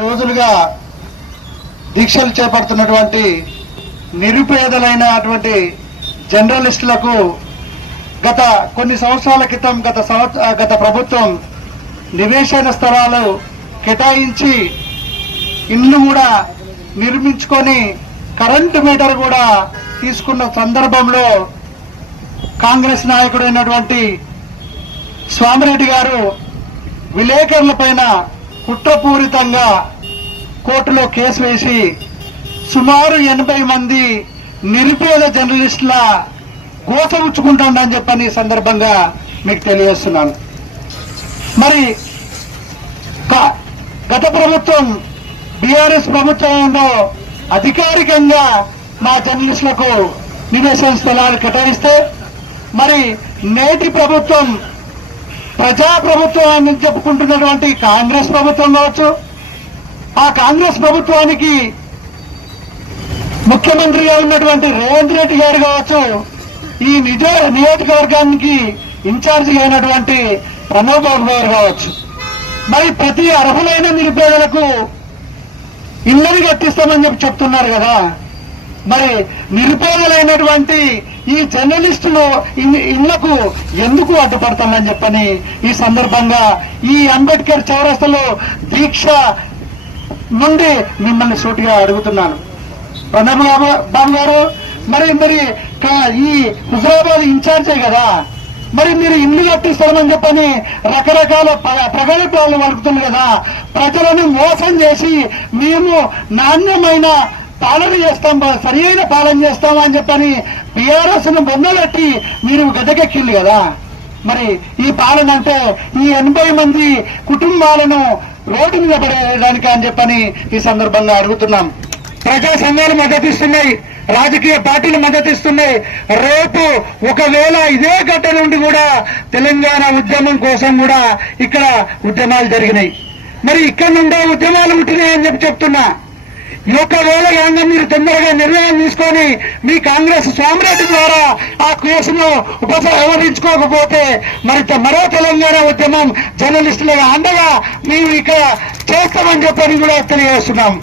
రోజులుగా దీక్షలు చేపడుతున్నటువంటి నిరుపేదలైనటువంటి జర్నలిస్టులకు గత కొన్ని సంవత్సరాల క్రితం గత ప్రభుత్వం నివేశన స్థలాలు కేటాయించి ఇల్లు కూడా నిర్మించుకొని కరెంటు మీటర్ కూడా తీసుకున్న సందర్భంలో కాంగ్రెస్ నాయకుడైనటువంటి స్వామిరెడ్డి గారు విలేకరులపైన కుట్రపూరితంగా కోర్టులో కేసు వేసి సుమారు 80 మంది నిరుపేద జర్నలిస్టుల గోసపుచ్చుకుంటాడని చెప్పని సందర్భంగా మీకు తెలియజేస్తున్నాను. మరి గత ప్రభుత్వం బీఆర్ఎస్ ప్రభుత్వంలో అధికారికంగా మా జర్నలిస్టులకు నివేశన స్థలాలు కేటాయిస్తే మరి నేటి ప్రభుత్వం ప్రజాప్రభుత్వం అని చెప్పుకుంటున్నటువంటి కాంగ్రెస్ ప్రభుత్వం కావచ్చు, ఆ కాంగ్రెస్ ప్రభుత్వానికి ముఖ్యమంత్రిగా ఉన్నటువంటి రేవంత్ రెడ్డి గారు కావచ్చు, ఈ నియోజకవర్గానికి ఇన్ఛార్జి అయినటువంటి ప్రణవ్ బాబు గారు కావచ్చు, మరి ప్రతి అర్హులైన నిరుపేదలకు ఇళ్ళని కట్టిస్తామని చెప్తున్నారు కదా. మరి నిరుపేదలైనటువంటి ఈ జర్నలిస్టులు ఇళ్లకు ఎందుకు అడ్డుపడతామని చెప్పని ఈ సందర్భంగా ఈ అంబేద్కర్ చౌరస్తాలో దీక్ష నుండి మిమ్మల్ని సూటిగా అడుగుతున్నాను. ప్రణబ్ బాబు గారు, మరి ఈ హుజరాబాద్ ఇన్ఛార్జే కదా, మరి మీరు ఇల్లు కట్టిస్తామని చెప్పని రకరకాల ప్రగల్భాలు వలుకుతుంది కదా. ప్రజలను మోసం చేసి మేము నాణ్యమైన పాలన చేస్తాం, సరి అయిన పాలన చేస్తాం అని చెప్పని బీఆర్ఎస్ ను బొందబెట్టి మీరు గద్దెకెక్కింది కదా. మరి ఈ పాలన అంటే ఈ 80 మంది కుటుంబాలను రోడ్డు మీద పడేయడానికి అని చెప్పని ఈ సందర్భంగా అడుగుతున్నాం. ప్రజా సంఘాలు మద్దతిస్తున్నాయి, రాజకీయ పార్టీలు మద్దతిస్తున్నాయి. రేపు ఒకవేళ ఇదే గడ్డ నుండి కూడా తెలంగాణ ఉద్యమం కోసం కూడా ఇక్కడ ఉద్యమాలు జరిగినాయి. మరి ఇక్కడ నుండే ఉద్యమాలు ఉంటున్నాయని చెప్తున్నా. ఒకవేళ కనుక మీరు తొందరగా నిర్ణయం తీసుకొని మీ కాంగ్రెస్ స్వామిరెడ్డి ద్వారా ఆ కేసును ఉపసంహరించుకోకపోతే మరో తెలంగాణ ఉద్యమం జర్నలిస్టులుగా అండగా మేము ఇక్కడ చేస్తామని చెప్పని కూడా తెలియజేస్తున్నాం.